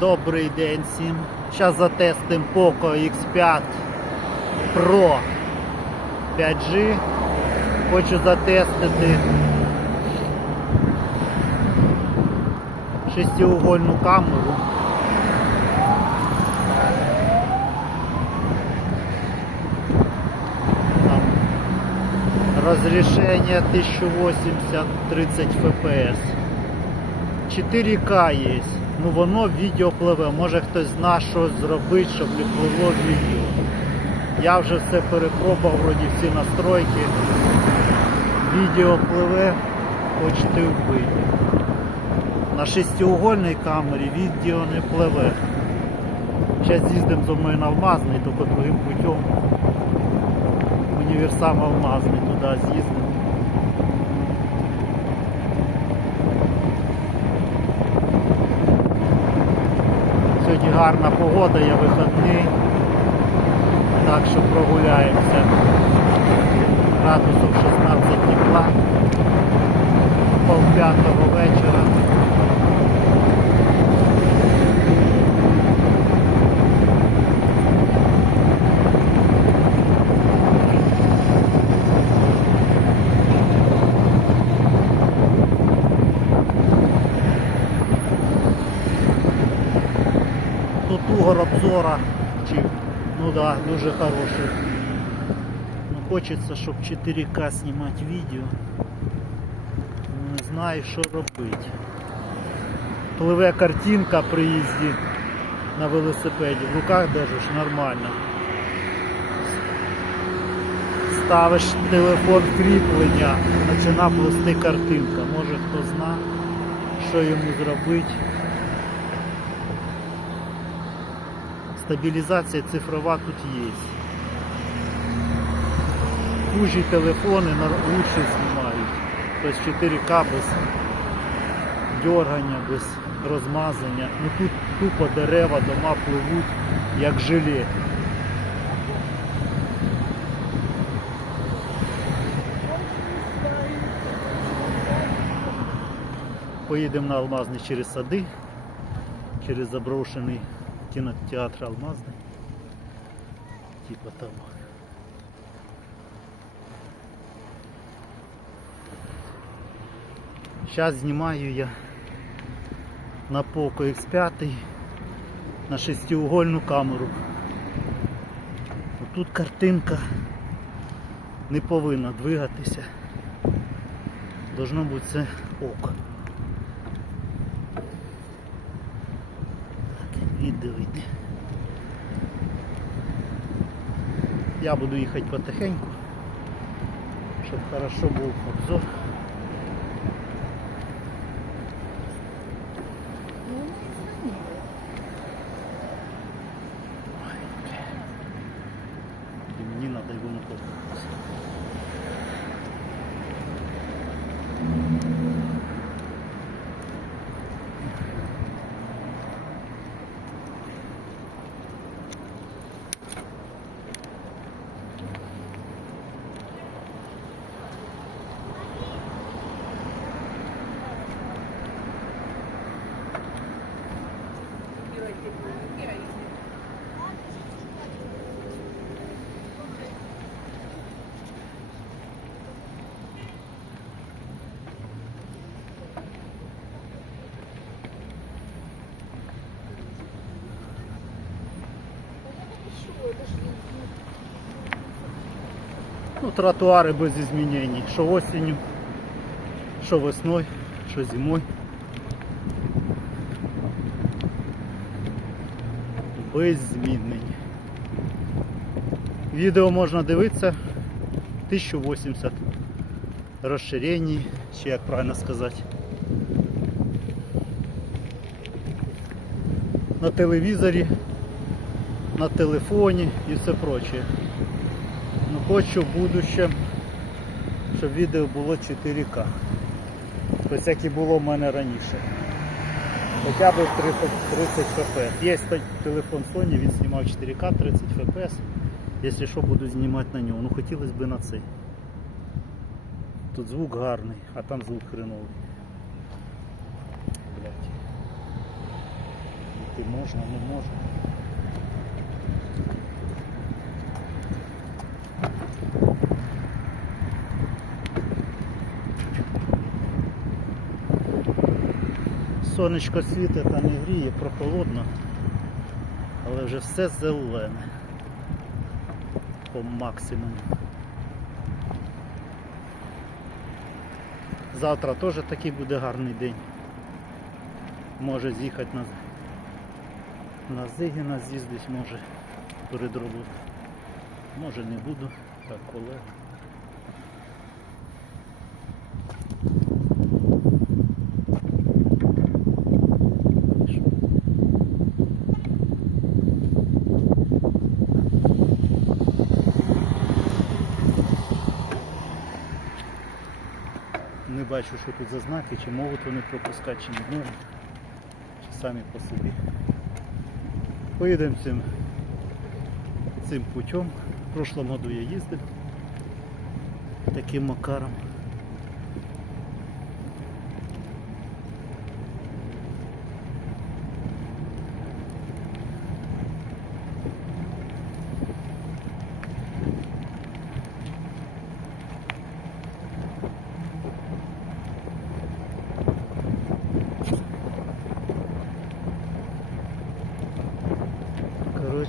Добрий день всім. Зараз затестимо Poco X5 Pro 5G. Хочу затестити шестиугольну камеру. Там розрішення 1080 30 FPS. 4К є. Ну воно відео пливе. Може хтось зна щось зробити, щоб не пливло відео. Я вже все перепробував, вроді всі настройки. Відео пливе, хочете вбити. На шестиугольній камері відео не пливе. Зараз їздимо зо мною на Алмазний, тільки другим путем. Універсам Алмазний туди з'їздимо. Гарна погода, я вихідний. Так що прогуляємося. Градусом 16 тепла. Пол п'ятого вечора. 40. Чи... Ну да, дуже хороший. Но хочеться, щоб 4К знімати відео. Ну, не знаю, що робити. Пливе картинка при їзді на велосипеді. В руках держиш нормально. Ставиш телефон кріплення, почина плести картинка. Може хто зна, що йому зробити. Стабілізація цифрова тут є. Хужі телефони лучше знімають. Тобто 4К без дергання, без розмазання. Ну тут тупо дерева, дома пливуть як желе. Поїдемо на Алмазний через сади, через заброшений кінотеатр Алмазний. Типа там. Зараз знімаю я на Poco X5 на шестиугольну камеру. Тут картинка не повинна двигатися. Должно бути це ок. Відео йде. Я буду їхати потихеньку, щоб хорошо був обзор. Ну, тротуари без изменений. Що осінню, що весною, що зимою. Без змінень. Відео можна дивитися 1080 розширеній, чи як правильно сказати. На телевізорі, на телефоні і все прочее. Хочу в будущем, щоб відео було 4К. Тобто як і було в мене раніше. Хоча б 30, 30 FPS. Є телефон Sony, він знімав 4К 30 FPS. Якщо що, буду знімати на нього. Ну хотілося б на цей. Тут звук гарний, а там звук хреновий. Блять. Ти можна, не можна. Сонечко світить, та не гріє, прохолодно, але вже все зелене по максимуму. Завтра теж такий буде гарний день. Може з'їхати на, на Зигіна з'їздить, може перед роботою. Може не буду, так колега. Не бачу, що тут за знаки, чи можуть вони пропускати, чи не можуть, чи самі по собі. Поїдемо цим, цим путем. В прошлому году я їздив таким макаром.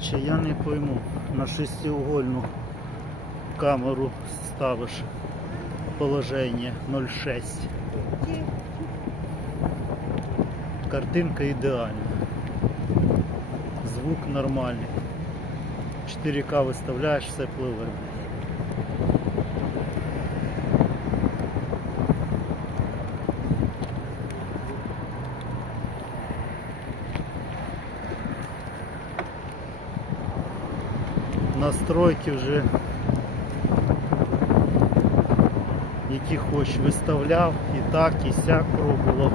Коротше, я не пойму, на шестиугольну камеру ставиш положення 0,6. Картинка ідеальна. Звук нормальний. 4К виставляєш, все пливе. Настройки вже які хоч виставляв і так, і сяк пробував.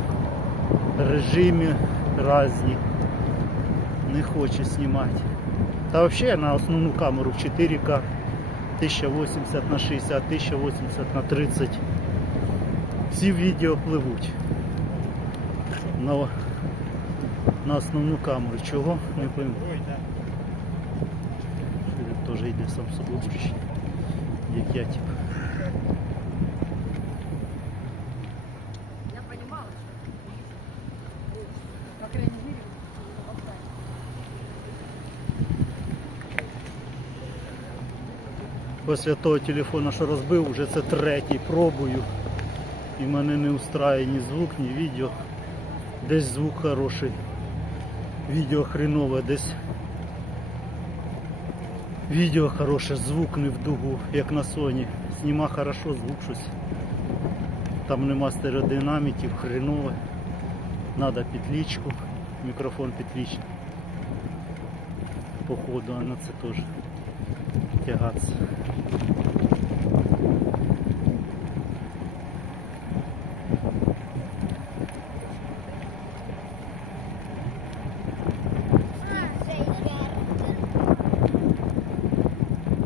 Режими різні. Не хоче знімати. Та взагалі на основну камеру в 4К 1080 на 60, 1080 на 30. Всі відео пливуть на, на основну камеру. Чого? Не пойму. Тоже йде сам собою борщ, як я типу. Я по крайней мере. Після того телефона, що розбив, вже це третій пробую. І мене не устраює ні звук, ні відео. Десь звук хороший. Відео хренове, десь відео хороше, звук не в дугу, як на Sony. Сніма хорошо, звук щось. Там нема стереодинаміків, хренове. Надо петличку, мікрофон петличний. Походу, а на це теж тягатися.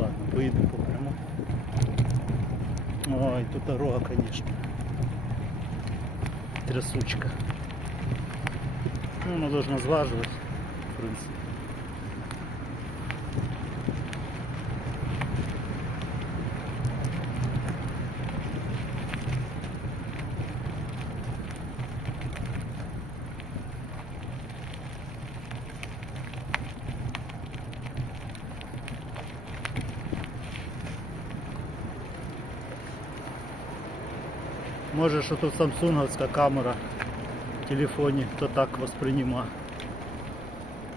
Ладно, поїдемо по прямой. Ой, тут дорога, конечно. Трясучка. Ну, она должна зваживать, в принципе. Може, що тут самсунговська камера в телефоні, то так восприймає,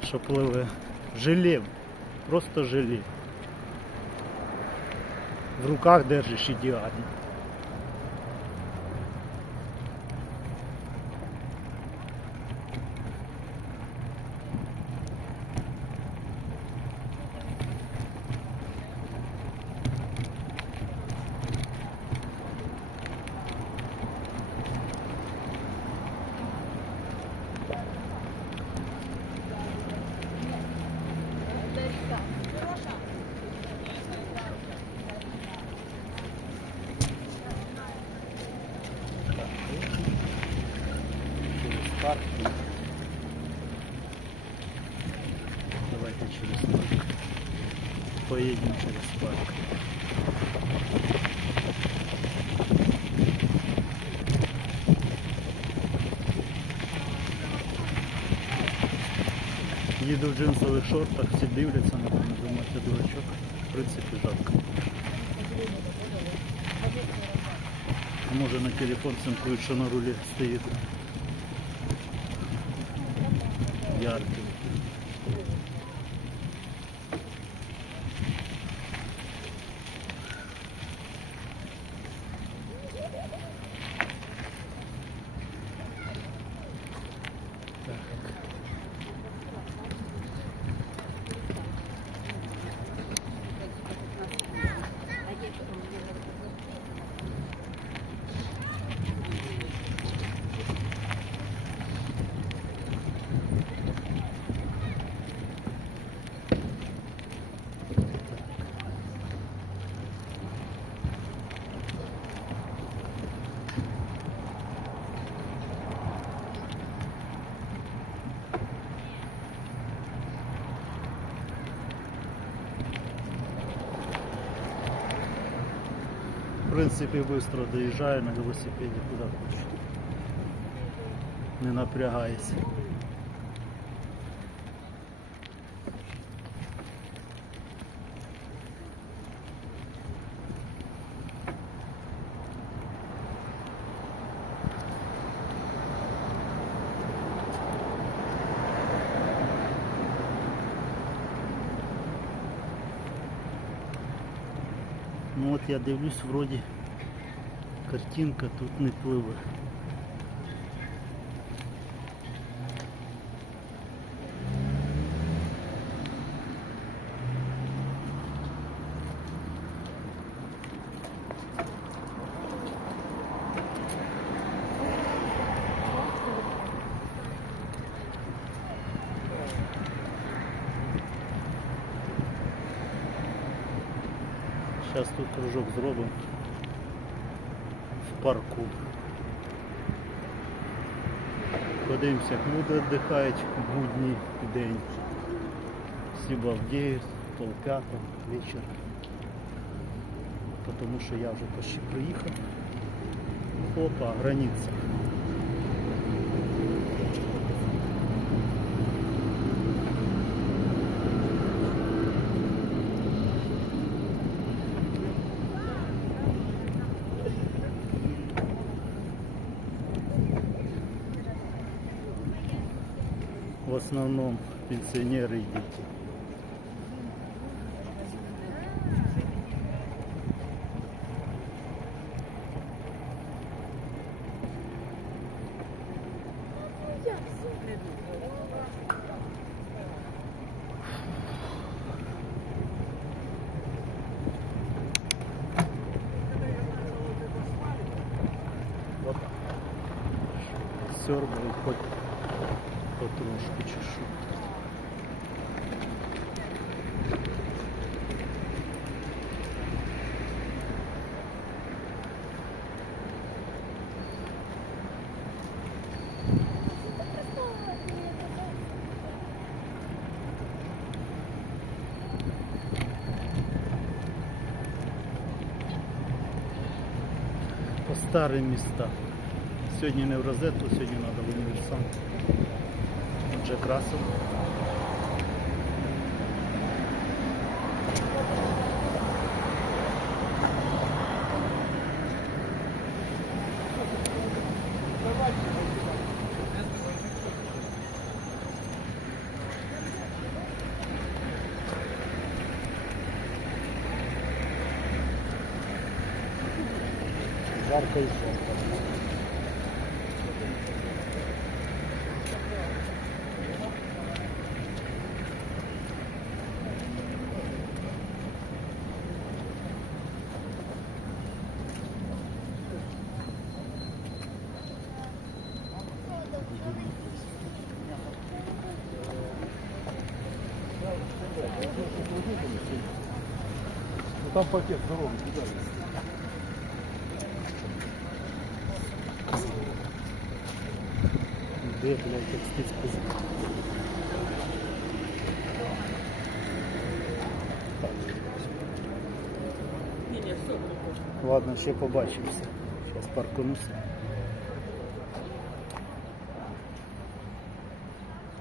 що пливе. Жилів, просто жилів. В руках держиш ідеально. Парк. Давайте через парк. Поедем через парк. Їду в джинсових шортах, всі дивляться на мене, думають, я дурачок. В принципі, жалко. А може на телефон цинкують, що на рулі стоїть. Яркий. Так. В принципі, швидко доїжджаю на велосипеді куди хочешь. Не напрягаюся. Я дивлюсь, вроді картинка тут не пливе. Зараз тут кружок зробимо в парку. Подивимося, як люди віддихають в будній день. Всі балдіють, полп'ята, вечір. Тому що я вже почти приїхав. Опа, границя. В основном пенсионеры и дети. Так. Сёрбаю хоть потрошку чешу. По старим містам. Сьогодні не в розетку, сьогодні треба в універсам. Вже красив. Жарко і жарко. Там пакет здоровый, кидай. Где, блядь, как спецпозиция? Ладно, все, побачимся. Сейчас паркунуся.